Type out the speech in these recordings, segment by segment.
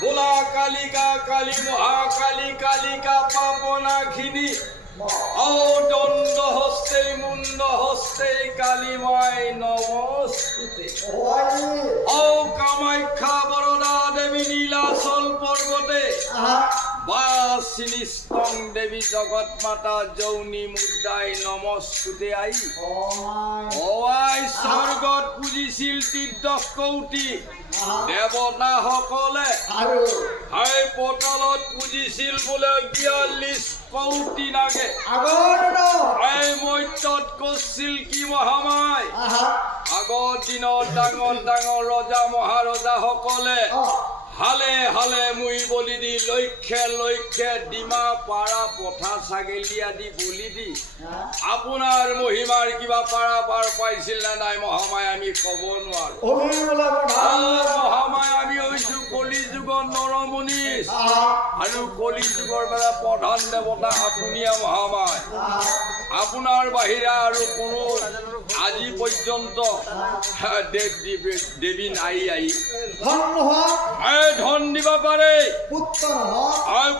बोला कालिका काली महाकाली कालिका पापनाखिनी औ दंड हस्ते मुंड हस्ते कालीमाय नमस्ते औ कामाख्या बरदा देवी नीलाचल पर्वते बासिनिस्तং देवी जगत माता जौनी मुद्राय नमस्ते आई ओआई स्वर्गत पूजिছিল তীৰ্থ কৌটি দেৱতা সকলে হাই পটলত পুজিছিল বোলে ৪২ কৌটি নাগে এই মৈত্যত কৰিছিল কি মহামায় আগৰ দিনত ডাঙৰ ডাঙৰ ৰজা মহাৰজা সকলে হালে হালে মুই বলি দি লক্ষ্যে লক্ষ্যে ডিমা পাৰা পঠা ছাগলী আদি বলি দি আপোনাৰ মহিমাৰ কিবা পাৰা পাৰ পাইছিল নে নাই মহামায় আমি ক'ব নোৱাৰো মহামায় আমি হৈছো কলি যুগৰ নৰমুনীচ আৰু কলি যুগৰ পৰা প্ৰধান দেৱতা আপুনিয়ে মহামায় আপোনাৰ বাহিৰা আৰু কোনো আজি পৰ্যন্ত দেৱী নাই আহি ধন দিব পাৰে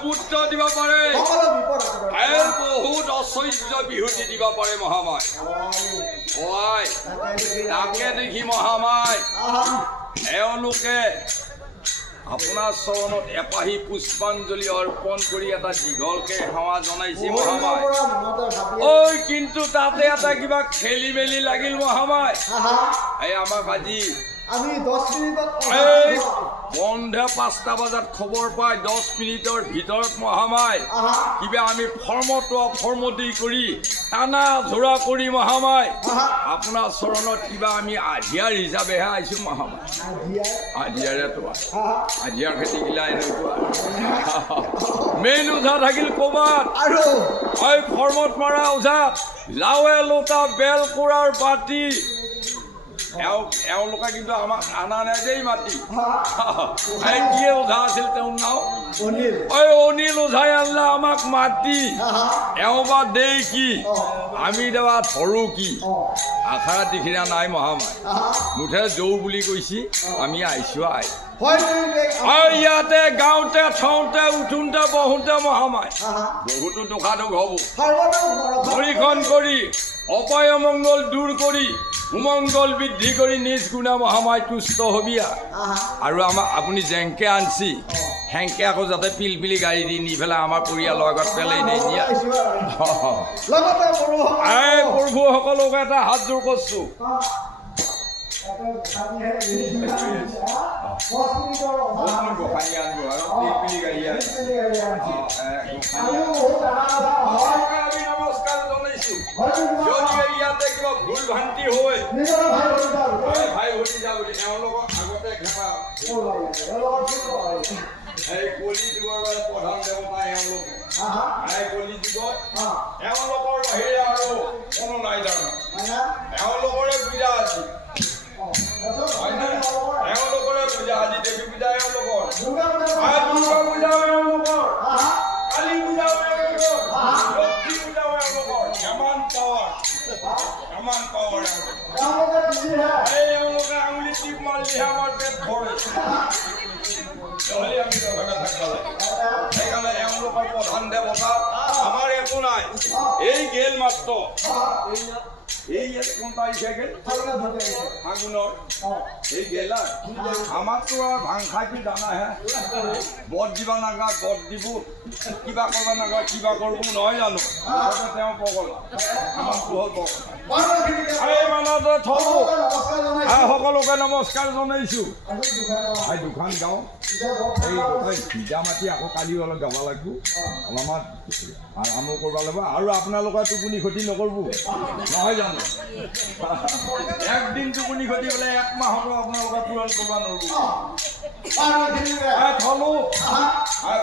পুত্ৰ দিব পাৰে বহুত ঐশ্বৰ্য বিহুতি দিব পাৰে মহামায় তাকে দেখি মহামায় এওঁলোকে আপোনাৰ চৰণত এপাহি পুষ্পাঞ্জলি অৰ্পণ কৰি এটা দীঘলকে সেৱা জনাইছে মহামায় ঐ কিন্তু তাতে এটা কিবা খেলি মেলি লাগিল মহামায় এই আমাক আজি আমি 10 মিনিটত বন্ধে 5টা বজাত খবৰ পাই 10 মিনিটৰ ভিতৰত মহামায় কিবা আমি ফৰ্মতি কৰি টানা ঝোৰা কৰি মহামায় আপোনাৰ চৰণত কিবা আমি আধিয়াৰ হিচাপেহে আহিছোঁ মহামায় আধিয়াৰেতো আধিয়াৰ খেতি গিলা এনেকুৱা মেইন ওঝা থাকিল ক'ৰবাত আৰু ফৰ্মত মৰা ওঝা লাৱে লোটা বেল কোৰাৰ বাতি এওঁলোকে কিন্তু আমাক আনা নাই দেই মাতি কি ওঝা আছিল তেওঁৰ নাম অনিল ওঝাই আনলা আমাক মাতি এওঁ বা দেই কি আমি দেৱা ধৰো কি আশাৰা দেখিৰা নাই মহামায় মুঠে যৌ বুলি কৈছি আমি আহিছো ইয়াতে গাঁৱতে থওঁতে উঠোঁতে বহোঁতে মহামায় বহুতো দুখাদুখ হ'ব পৰীক্ষণ কৰি অপায় মংগল দূৰ কৰি সুমংগল বৃদ্ধি কৰি নিজ গুণা মহামায় তুষ্ট হবিয়া আৰু আমাক আপুনি জেংকে আনছি হেংকে আকৌ যাতে পিলপিলি গাড়ী দি নি পেলাই আমাৰ পৰিয়ালৰ আগত পেলাই নি দিয়া প্ৰভুসকলক এটা হাত জোৰ কৰিছোঁ নমস্কাৰ জনাইছো যদি ইয়াতে কিবা ভুল ভ্ৰান্তি হৈ ভাই ভতিজা বুলি এওঁলোকক আগতে ঘেপা এই কলি যুগৰ প্ৰধান দেৱতা এওঁলোকে কলি যুগত এওঁলোকৰ বাহিৰে আৰু কোনো নাই জানো এওঁলোকৰে পূজা আছে এওঁলোকৰে পূজা আজি দেৱী পূজা এওঁলোকৰ দুৰ্গা পূজা এওঁলোকৰ কালী পূজা এওঁলোকৰ লক্ষ্মী পূজা এওঁলোকৰ এমান পাৱাৰ এওঁলোকে আঙুলি টিপ মাৰিলেহে আমাৰ পেট ভৰে সেইকাৰণে এওঁলোকৰ প্ৰধান দেৱতা আমাৰ একো নাই এই গেল মাত্ৰ এই কোন তাৰিখে গেল ফাগুনৰ এই গেলা আমাৰতো আৰু ভাং খাইটো জানাহে বদ দিব নাগা বদ দিব কিবা কৰিব নাগা কিবা কৰিব নহয় জানো তেওঁ পগলা আমাৰতো হ'ল সকলোকে নমস্কাৰ জনাইছোঁ দুখন গাঁও এই ভিজা মাতি আকৌ কালি অলপ গাব লাগিব অলপমান আৰামো কৰিব লাগিব আৰু আপোনালোকে টোপনি ক্ষতি নকৰিব নহয় জানো একদিন টোপনি ক্ষতি পেলাই 1 মাহতো আপোনালোকে পূৰণ কৰিব নোৱাৰিব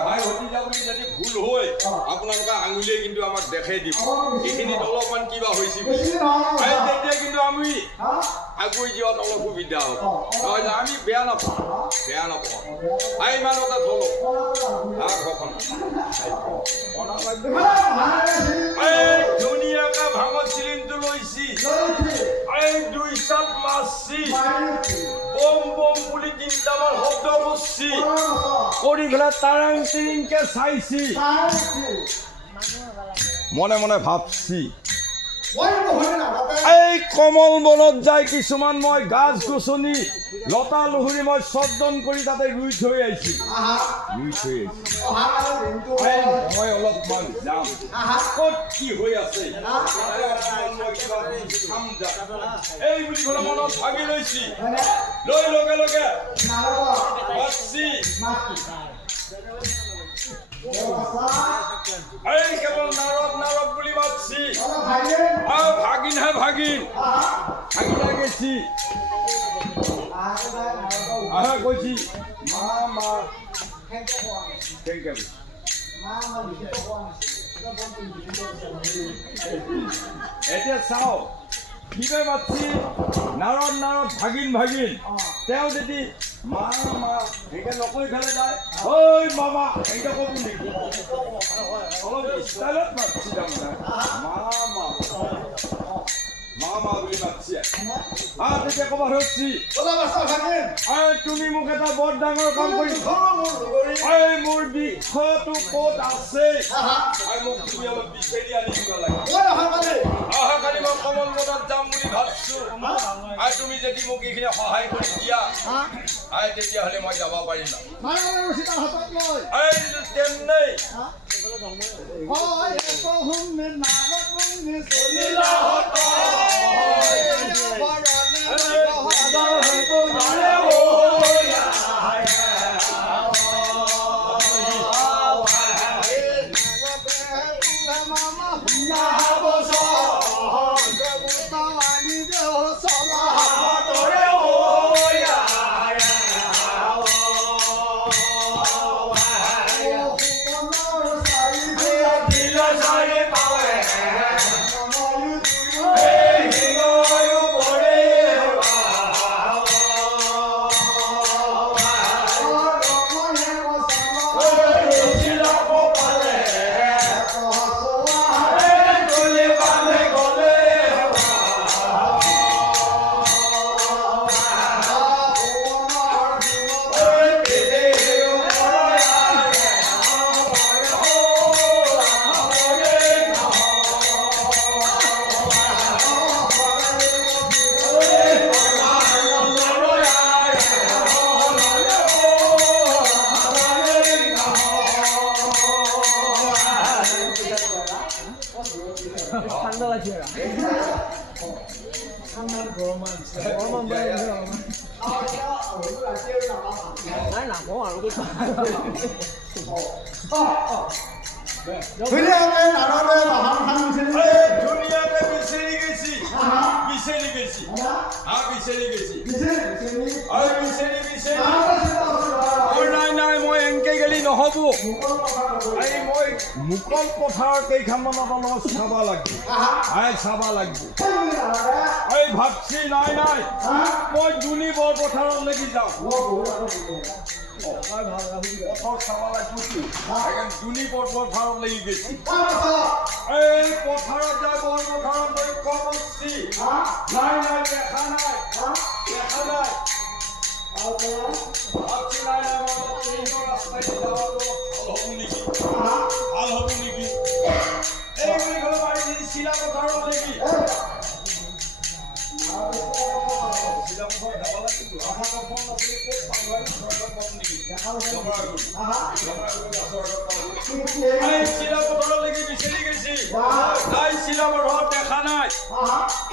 ভাই ভতিজা বুলি যদি ভুল হয় আপোনালোকে আঙুলিয়ে কিন্তু আমাক দেখাই দিব এইখিনিত অলপমান কিবা হৈছে তেতিয়া কিন্তু আমি আগুৱাই যোৱাত অলপ সুবিধা হ'ব নহয় যে আমি বেয়া নাপাওঁ ইমানতে থলো ধুনীয়াকে ভাঙত চিলিমটো লৈছি দুই চাট মাছছি বম বম বুলি 3টামান শব্দ করছি কৰি পেলাই তাৰাং তিৰিংকে চাইছি মনে মনে ভাবছি এই কমল বনত যাই কিছুমান মই গাছ গছনি লতা লহুৰি মই চৰ্দন কৰি তাতে ৰুই থৈ আহিছি মই অলপমান যাম ক'ত কি হৈ আছে এই বুলি ক'লে মনত ভাগি লৈছি লৈ লগে লগে এই কেৱল নাৰদ বুলি মাতছি ভাগিন হে ভাগিন ভাগিনা গেছি আহা কৈছি মা মা থেংক ইউ এতিয়া চাওঁ কিবা মাতছি নাৰদ নাৰদ ভাগিন ভাগিন তেওঁ যদি মা মা এনেকৈ নকৈ ফেলে যায় ঐ মামা এনেকৈ ক'ব নেকি অলপ ষ্টাইলত মাতছি তাৰমানে মা মা মা মা বুলি মাতছি তেতিয়া ক'ব ধৰছি তুমি মোক এটা বৰ ডাঙৰ কাম কৰিছা মোৰ বৃক্ষটো ক'ত আছে মোক তুমি অলপ বিচাৰি আনি দিব লাগে অহাকালি মই কমল বজাৰত যাম বুলি ভাবিছো তুমি যদি মোক এইখিনি সহায় কৰি দিয়া তেতিয়াহ'লে মই যাব পাৰিম তেমনেই ঠান্ডা লাগছে ঠান্ডাৰ গৰম আছে গৰম নাই না ও আৰ কিছু ধুনীয়াকে নাৰদে বাহনখন ধুনীয়াকে বিচাৰি গৈছি বিচাৰি গৈছি নাই নাই মই এনেকে গেলি নহ'ব মই মুকল পথাৰ কেইখনমানত অলপ চাব লাগিব চাব লাগিব ভাবছি নাই নাই মই দুনি বৰ পথাৰত লাগি যাওঁ পথাৰ চাব লাগিব দুনি বৰ পথাৰত লাগি গৈছি এই পথাৰত যায় বৰ পথাৰত লৈ কম আসছি নাই নাই দেখা নাই ভাবছি নাই নাই ৰাস্তাই ভাল হ'ব নেকি এই ঘৰ মাৰি চিলা পথাৰত লাগি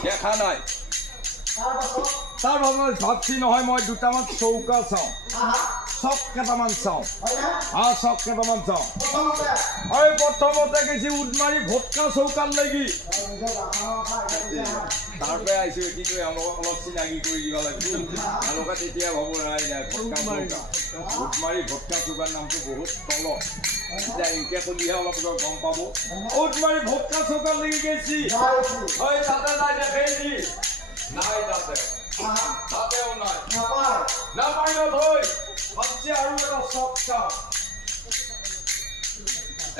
দেখা নাই তাৰ ভাবছি নহয় মই দুটামান চৌকা চাওঁ চক কেইটামান চাওঁ চক কেইটামান চাওঁ প্ৰথমতে গৈছি উদমাৰি ভোটকা চৌকাত লাগি তাৰ পৰা আহিছোঁ কি কয় আমাক অলপ চিনাকি কৰি দিব লাগিব তেওঁলোকে তেতিয়া ভাবো নাই ভোটকা চৌকা উদমাৰি ভোটকা চৌকাৰ নামটো বহুত তলত এতিয়া এনেকৈ ক'লিহে অলপ গম পাব উদমাৰি ভোটকা চৌকাত লাগি গৈছি তাতে নাই দেখেছি নাই তাতেও নাই নাপাই নথৈ ভাবছি আৰু এটা চক চাওঁ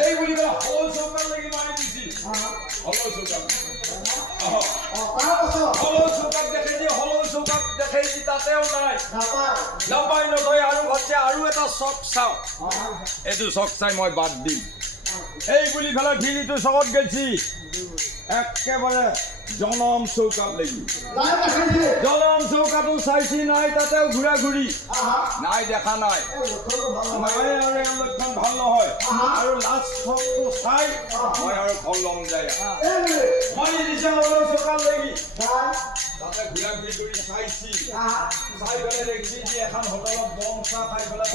এই বুলি হল চৌকাত লাগি মাৰি দিছি হল চৌকাত দেখাইছি তাতেও নাই নাপাই নথৈ আৰু ভাবছি আৰু এটা চক চাওঁ এইটো চক চাই মই বাদ দিম এই বুলি পেলাই ফিৰিটো চকত গেছি একেবাৰে জনম চৌকাত লাগি জনম চৌকাটো চাইছি নাই তাতেও ঘূৰা ঘূৰি নাই দেখা নাই লক্ষণ ভাল নহয় আৰু লাষ্ট চকটো চাই মই আৰু ফল ল'ম যায় মাৰি দিছে অলপ চৌকাত লাগি তাতে ঘূৰা ঘূৰি কৰি চাইছি চাই পেলাই দেখিছি যে এখন হোটেলত বম চাহ খাই পেলাই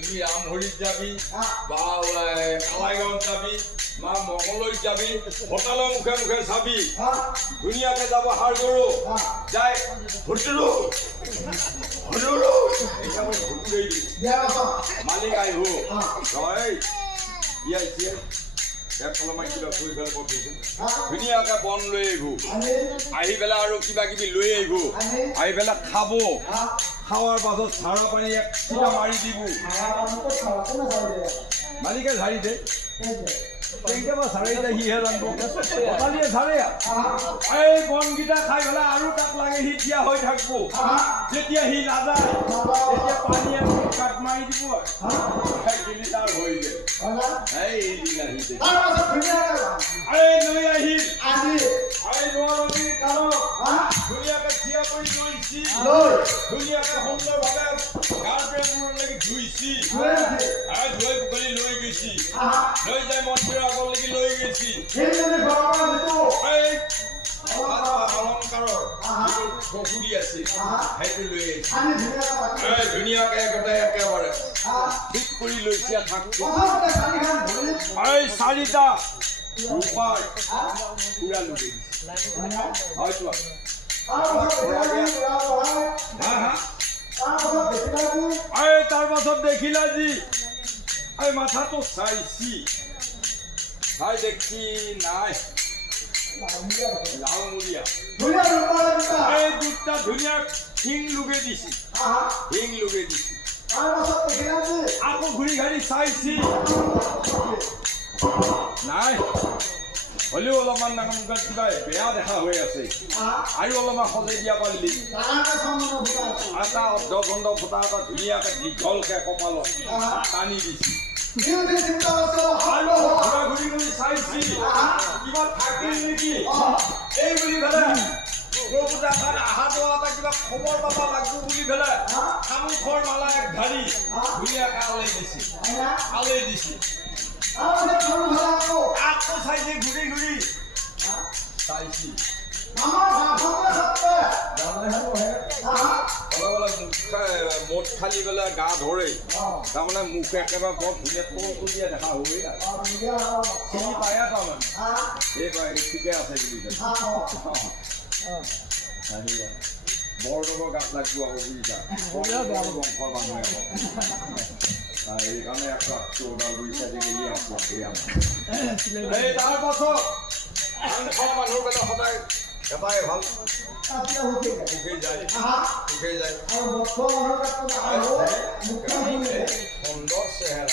তুমি আমহৰিত যাবি বা কালাইগাঁৱত যাবি মা মঙলৈ যাবি হোটেলৰ মুখে মুখে চাবি ধুনীয়াকে যাব হাৰ গৰু যাই হুতুৰু হুতুৰু এতিয়া মই হুতুৰেই দিম মালিক আহিব তই ইয়া এক কলমাই কিবা ফুৰি পেলাই পঠিয়াইছোঁ ধুনীয়াকে বন লৈ আহিব আহি পেলাই আৰু কিবা কিবি লৈ আহিব আহি পেলাই খাব খাৱাৰ পাছত চাৰা পানী এক চিটা মাৰি দিব মালিকে ঝাৰি দে কেনেকৈ বা চাৰে সিহে জানিব কটালিয়ে চাৰে এই বনকেইটা খাই পেলাই আৰু তাক লাগে সি থিয়া হৈ থাকিব যেতিয়া সি নাযায় তেতিয়া পানী আৰু কাট মাৰি দিব তাৰ হৈ গ'ল এই লৈ আহিল এই নোৱাৰি কাৰণ ধুনীয়াকে থিয়া কৰি লৈছি ধুনীয়াকে সুন্দৰভাৱে গাৰ পৰা মূৰলৈকে ধুইছি ধুই পুখুৰী লৈ গৈছি লৈ যাই মন্দিৰৰ আগলৈকে লৈ গৈছি অলংকাৰৰ পুখুৰী আছে সেইটো লৈ আহিছি ধুনীয়াকে গোটাই একেবাৰে ঠিক কৰি লৈছে এই চাৰিটা ৰূপাৰ পুৰা লৈ হয়তো তাৰ পাছত দেখিলা যি এই মাথাটো চাইছি চাই দেখি নাই লাউমূলীয়া এই দুটা ধুনীয়া শিং লুগে দিছি শিং লুগে দিছি আকৌ ঘূৰি ঘাৰি চাইছি নাই হ'লেও অলপমান ডাঙৰ কিবা বেয়া দেখা হৈ আছে আৰু অলপমান সজাই দিয়া পাৰিলি এটা অৰ্ধখণ্ড ফুটা এটা ধুনীয়াকে দীঘলকে কপালত টানি দিছি আৰু ঘূৰা ঘূৰি ঘূৰি চাইছি কিবা থাকিল নেকি এই বুলি পেলাই পূজা খান আহা যোৱা এটা কিবা খবৰ পাব লাগিব বুলি পেলাই তামোলৰ মালা এক ধাৰি ধুনীয়াকে আলাই দিছি আকৌ চাইছে ঘূৰি ঘূৰি চাইছি মদ খালি পেলাই গা ধৰে তাৰমানে মুখ একেবাৰে বৰ ধুনীয়া তলতলীয়া দেখা হৈ চিনি পায়া তাৰমানে এই কয় ঠিকে আছে বুলি বৰদবৰ গাত লাগিব আকৌ বুজিছা বংশৰ মানুহে সেইকাৰণে ওদাল বুজিছা যে গেলি এই তাৰ পাছত মানুহৰ বেলা সদায় এটাই ভাল সুখেই যায় সুন্দৰ চেহেৰা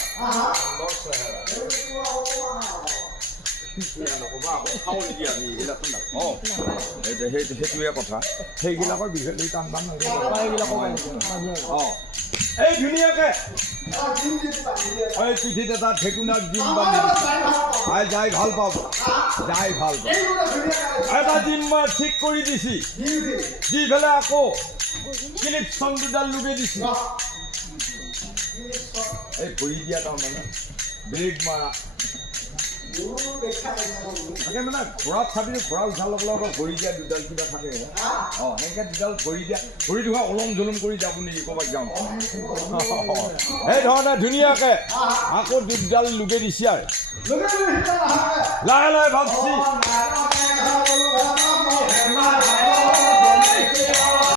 নক'বা আকৌ খাওঁ নেকি আমি এইবিলাকতো নাখাওঁ সেইটোৱে কথা সেইবিলাকৰ বিষয়ে টান টান অঁ এই ধুনীয়াকে পিঠিত এটা ঠেকুনাৰ জিম বান্ধি যাই ভাল পাব এটা জিম্মা ঠিক কৰি দিছি দি পেলাই আকৌ ক্লিপছন দুডাল লুগে দিছি এই ভৰি দিয়া তাৰমানে ব্ৰেক মাৰা থাকে মানে ঘোঁৰাত চাবি ঘোঁৰা উঠাৰ লগে লগে ভৰি দিয়া দুডাল কিবা থাকে অঁ সেনেকৈ দুডাল ভৰি দিয়া ভৰি ধোৱা অলম জলম কৰি যাব নেকি ক'ৰবাত যাওঁ সেই ধৰণে ধুনীয়াকৈ আকৌ দুডাল লুগে দিছে আৰু লাহে লাহে ভাবছি